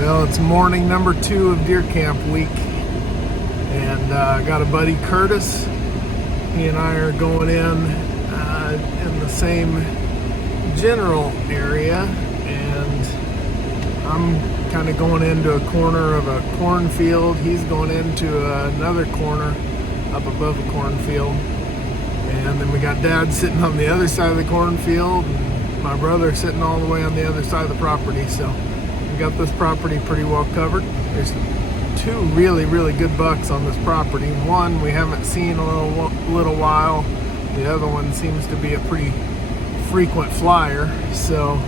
Well, it's morning number 2 of deer camp week, and I got a buddy, Curtis. He and I are going in the same general area, and I'm kind of going into a corner of a cornfield. He's going into another corner up above a cornfield, and then we got Dad sitting on the other side of the cornfield, and my brother sitting all the way on the other side of the property. So we got this property pretty well covered. There's 2 really good bucks on this property. One we haven't seen in a little while. The other one seems to be a pretty frequent flyer. So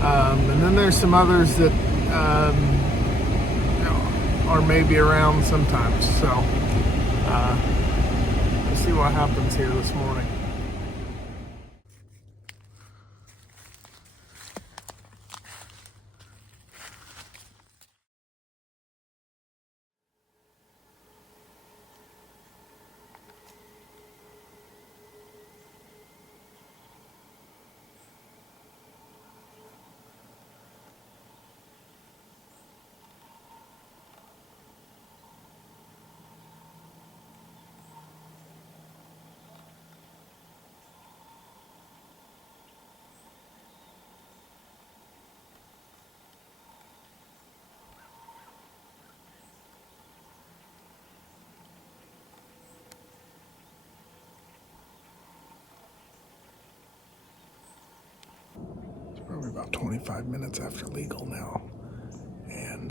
and then there's some others that are maybe around sometimes. So let's see what happens here this morning. Probably about 25 minutes after legal now, and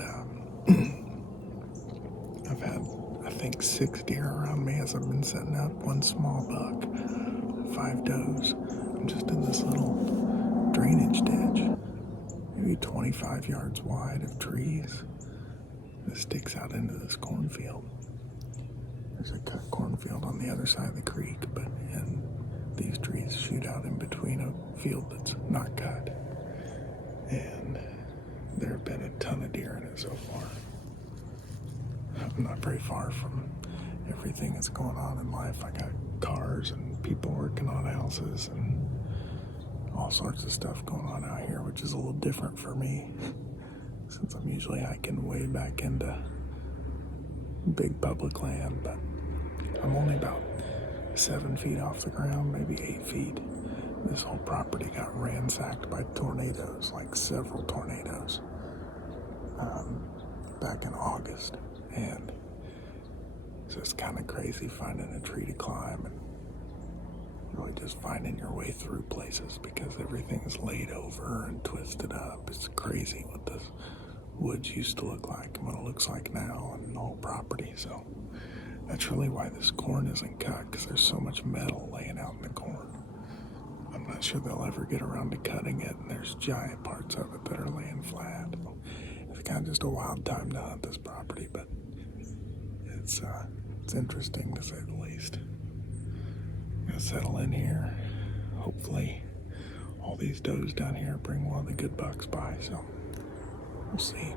I've had, I think, 6 deer around me as I've been setting up. 1 small buck, 5 does. I'm just in this little drainage ditch, maybe 25 yards wide of trees that sticks out into this cornfield. There's a cut cornfield on the other side of the creek, and these trees shoot out in between a field that's not cut. And there have been a ton of deer in it so far. I'm not very far from everything that's going on in life. I got cars and people working on houses and all sorts of stuff going on out here, which is a little different for me since I'm usually hiking way back into big public land. But I'm only about 7 feet off the ground, maybe 8 feet. This whole property got ransacked by tornadoes, like several tornadoes, back in August. And so it's kind of crazy finding a tree to climb and really just finding your way through places because everything is laid over and twisted up. It's crazy what the woods used to look like and what it looks like now and the whole property. So that's really why this corn isn't cut, because there's so much metal laying out in the corn. I'm not sure they'll ever get around to cutting it, and there's giant parts of it that are laying flat. It's kind of just a wild time to hunt this property, but it's interesting to say the least. I'm gonna settle in here. Hopefully all these does down here bring one of the good bucks by, so we'll see.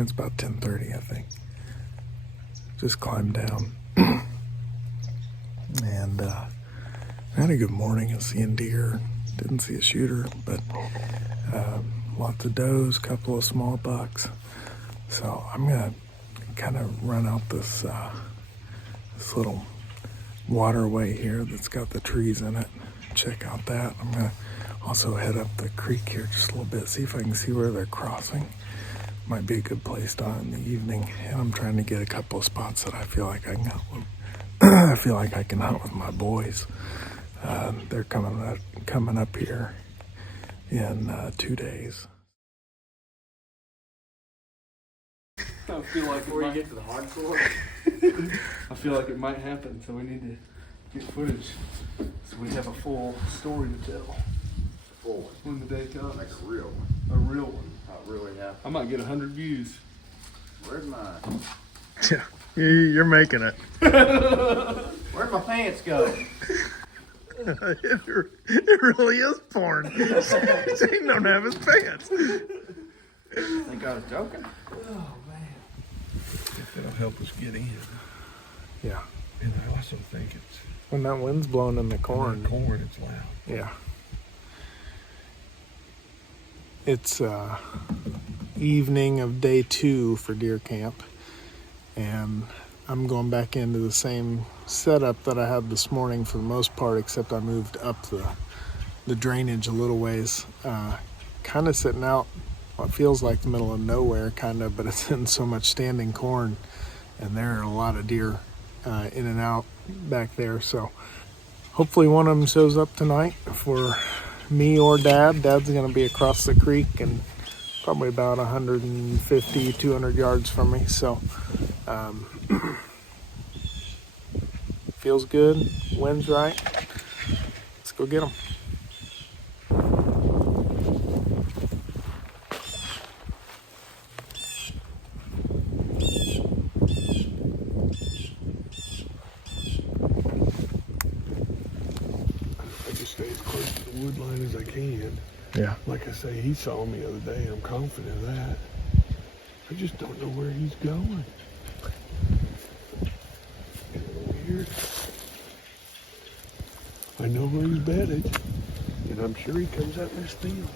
It's about 10:30, I think. Just climbed down. And I had a good morning of seeing deer. Didn't see a shooter, but lots of does, couple of small bucks. So I'm gonna kind of run out this little waterway here that's got the trees in it. Check out that. I'm gonna also head up the creek here just a little bit, see if I can see where they're crossing. Might be a good place to hunt in the evening. And I'm trying to get a couple of spots that I feel like I can hunt with. I feel like I can hunt with my boys. They're coming up here in 2 days. I feel like before you get to the hardcore, I feel like it might happen. So we need to get footage so we have a full story to tell. Full one. When the day comes. Like a real one. A real one. How it really happened. I might get 100 views. Where's mine? Yeah, you're making it. Where'd my pants go? It really is porn. Shane don't have his pants. Think I was joking? Oh man. If it'll help us get in. Yeah. And I also think it's When that wind's blowing in the corn. it's loud. Yeah. It's evening of day 2 for deer camp, and I'm going back into the same setup that I had this morning for the most part, except I moved up the drainage a little ways. Kind of sitting out what feels like the middle of nowhere, kind of, but it's in so much standing corn, and there are a lot of deer in and out back there. So hopefully one of them shows up tonight for me or Dad. Dad's going to be across the creek and probably about 150, 200 yards from me. So feels good. Wind's right. Let's go get them. I just stay as close to the wood line as I can. Yeah. Like I say, he saw me the other day. I'm confident of that. I just don't know where he's going. It's a little weird. I know where he's bedded, and I'm sure he comes out in this field.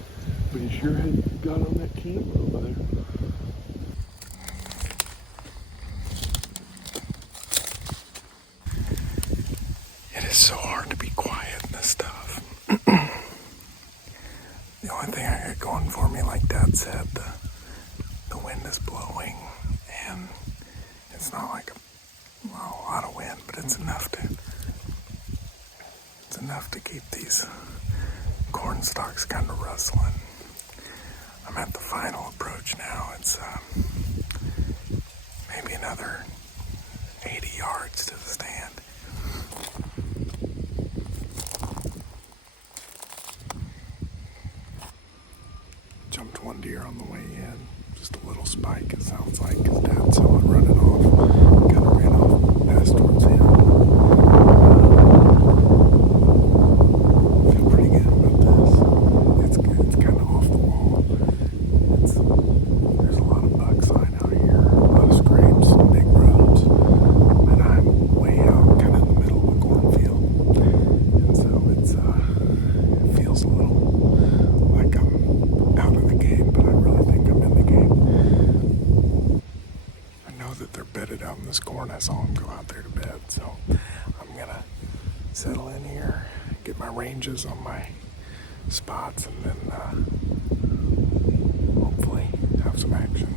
But he sure hadn't got on that camera over there. It is so hard to be quiet in this stuff. The only thing I got going for me, like Dad said, the wind is blowing, and it's not like a lot of wind, but it's enough to keep these corn stalks kind of rustling. I'm at the final approach now. It's maybe another 80 yards to the stand. Jumped one deer on the way in. Just a little spike, it sounds like, because Dad saw it running off. Kind of ran off past towards him. Feel pretty good about this. It's good. It's kind of off the wall. There's a lot of buck sign out here. A lot of scrapes and big roads. And I'm way out kind of in the middle of a cornfield. And so it feels a little like I'm out of the game, but I really think I'm in the game. I know that they're bedded out in this corn. I saw them go out there to bed, so I'm gonna settle in here, get my ranges on my spots, and then hopefully have some action.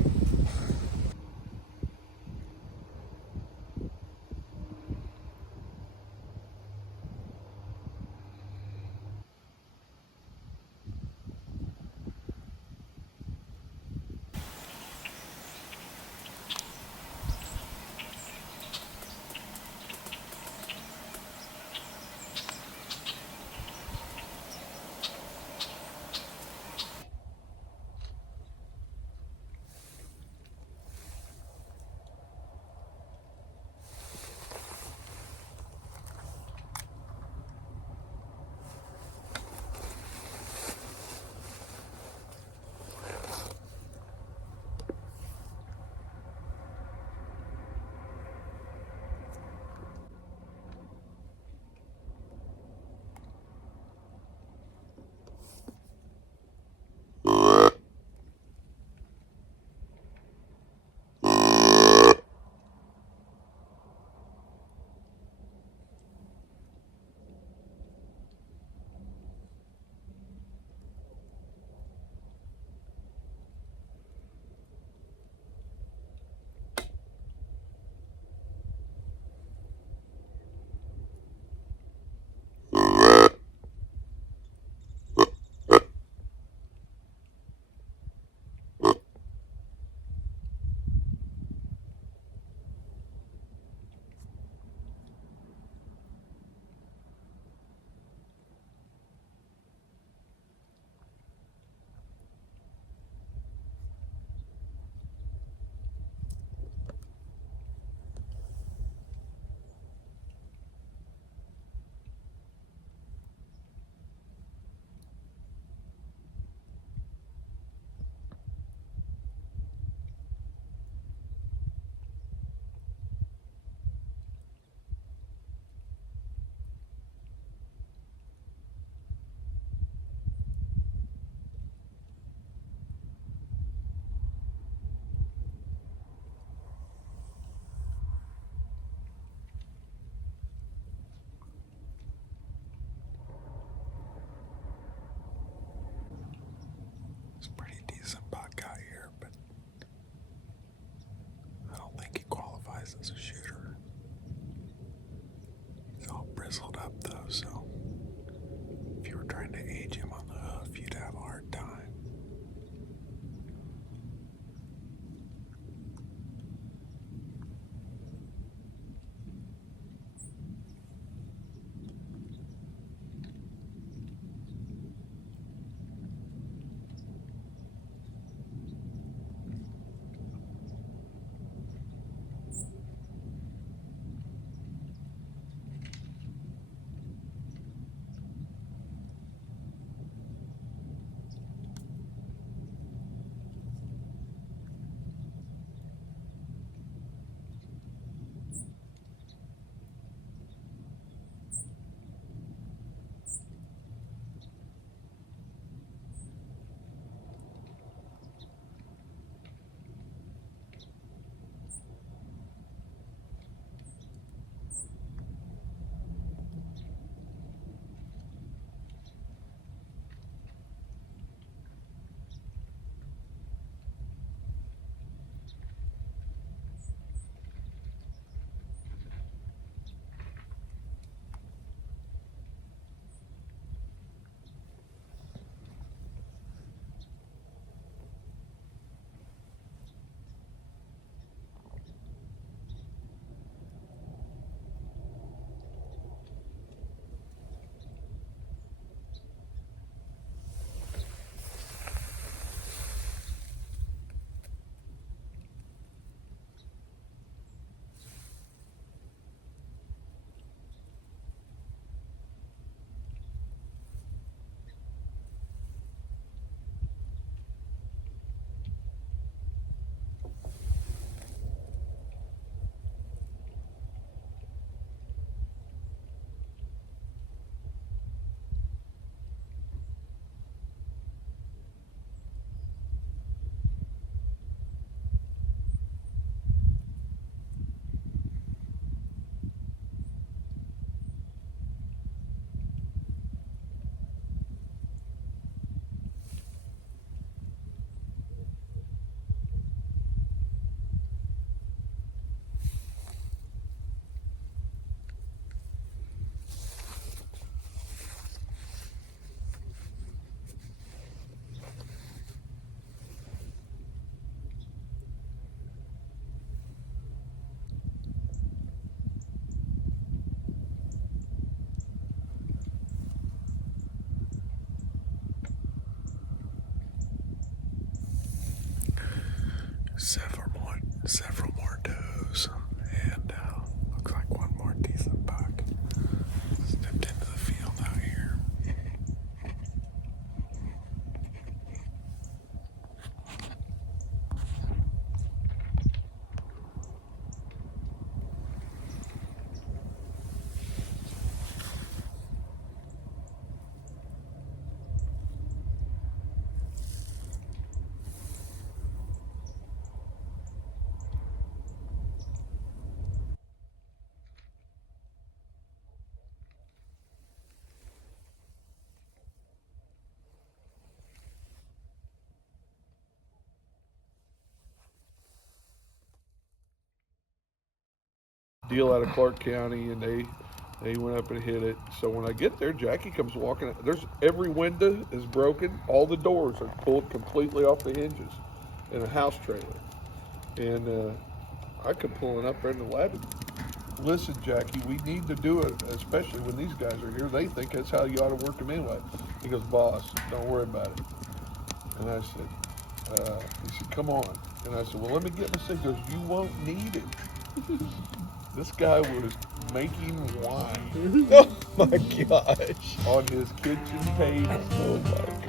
several more does, and looks like one more decent buck. Stepped into the field out here. Deal out of Clark County, and they went up and hit it. So when I get there, Jackie comes walking. There's every window is broken. All the doors are pulled completely off the hinges in a house trailer. And I come pulling up there in the lab. Listen, Jackie, we need to do it, especially when these guys are here. They think that's how you ought to work them anyway. He goes, boss, don't worry about it. And I said, he said, come on. And I said, well, let me get my cigarette. He goes, you won't need it. This guy was making wine. Oh my gosh. On his kitchen table. Oh my